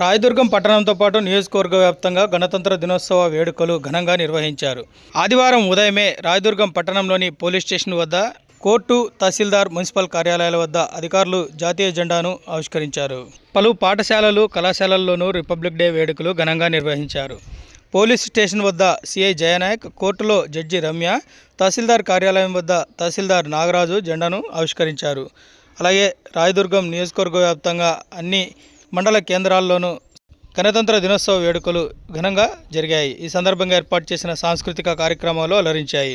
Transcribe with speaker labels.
Speaker 1: రాయదుర్గం పట్టణంతో పాటు నియోజకవర్గ వ్యాప్తంగా గణతంత్ర దినోత్సవ వేడుకలు ఘనంగా నిర్వహించారు. ఆదివారం ఉదయమే రాయదుర్గం పట్టణంలోని పోలీస్ స్టేషన్ వద్ద కోర్టు తహసీల్దార్ మున్సిపల్ కార్యాలయాల వద్ద అధికారులు జాతీయ జెండాను ఆవిష్కరించారు. పలు పాఠశాలలు కళాశాలల్లోనూ రిపబ్లిక్ డే వేడుకలు ఘనంగా నిర్వహించారు. పోలీస్ స్టేషన్ వద్ద సిఐ జయనాయక్ కోర్టులో జడ్జి రమ్య తహసీల్దార్ కార్యాలయం వద్ద తహసీల్దార్ నాగరాజు జెండాను ఆవిష్కరించారు. అలాగే రాయదుర్గం నియోజకవర్గ వ్యాప్తంగా అన్ని మండల కేంద్రాల్లోనూ గణతంత్ర దినోత్సవ వేడుకలు ఘనంగా జరిగాయి. ఈ సందర్భంగా ఏర్పాటు చేసిన సాంస్కృతిక కార్యక్రమాలు అలరించాయి.